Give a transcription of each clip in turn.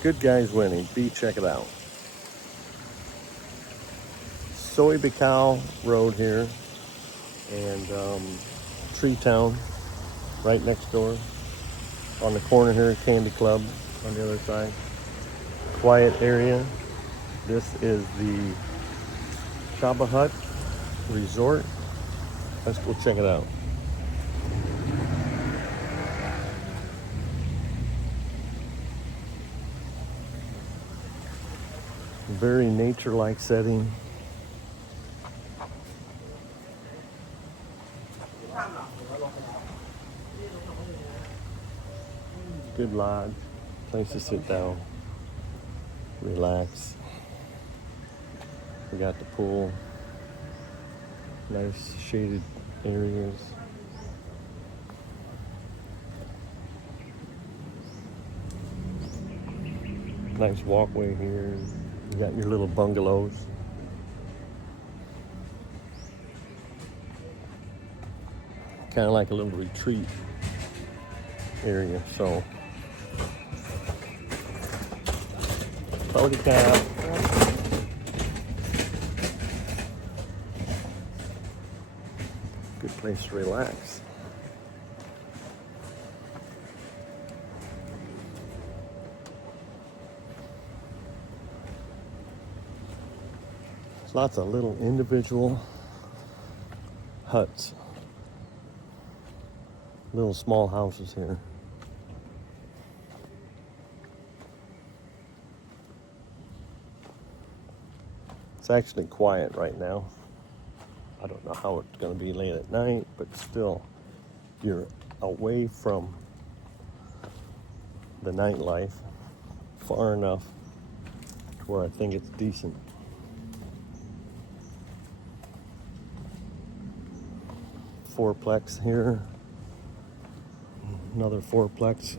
Good guys winning. B, check it out. Soy Bacau Road here, and Tree Town right next door. On the corner here, Candy Club on the other side. Quiet area. This is the Chaba Hut Resort. Let's go check it out. Very nature-like setting. Good lodge, place to sit down, relax. We got the pool, nice shaded areas. Nice walkway here. You got your little bungalows. Kind of like a little retreat area, so. Party cap. Good place to relax. There's lots of little individual huts. Little small houses here. It's actually quiet right now. I don't know how it's going to be late at night, but still, you're away from the nightlife far enough to where I think it's decent. Fourplex here. Another fourplex.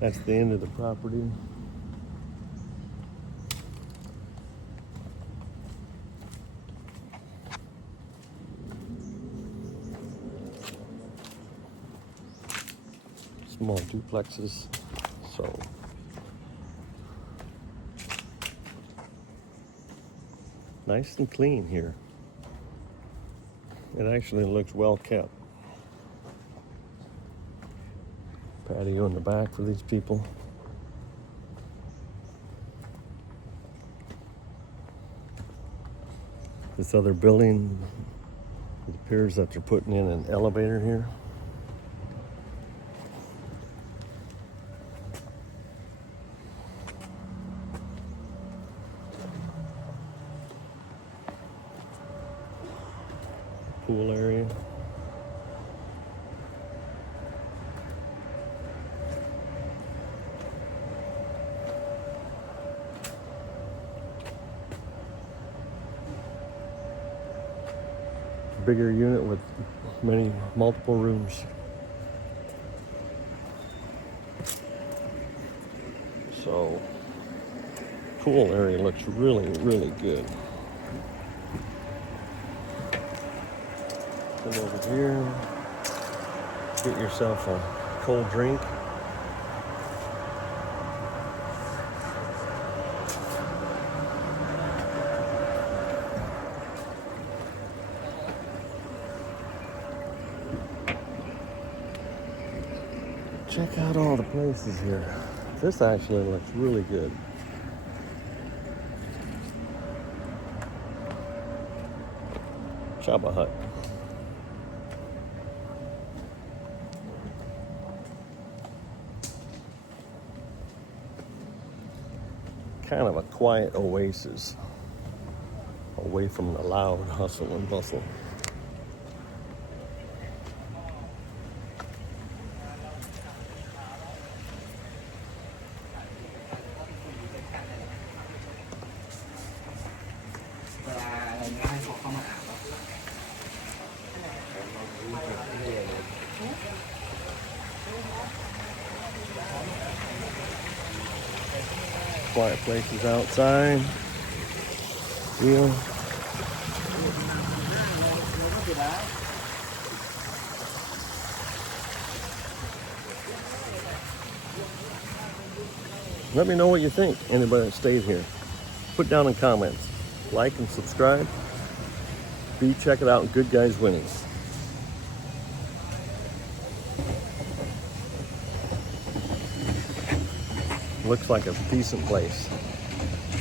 That's the end of the property. Small duplexes, so nice and clean here. It actually looks well kept. Patio in the back for these people. This other building, it appears that they're putting in an elevator here. Pool area. Bigger unit with multiple rooms. So, pool area looks really, really good. Come over here, get yourself a cold drink. Check out all the places here. This actually looks really good. Chaba Hut. Kind of a quiet oasis away from the loud hustle and bustle. Quiet places outside. Yeah. Let me know what you think, anybody that stayed here. Put down in comments. Like and subscribe. Check it out, Good Guys Winning. Looks like a decent place.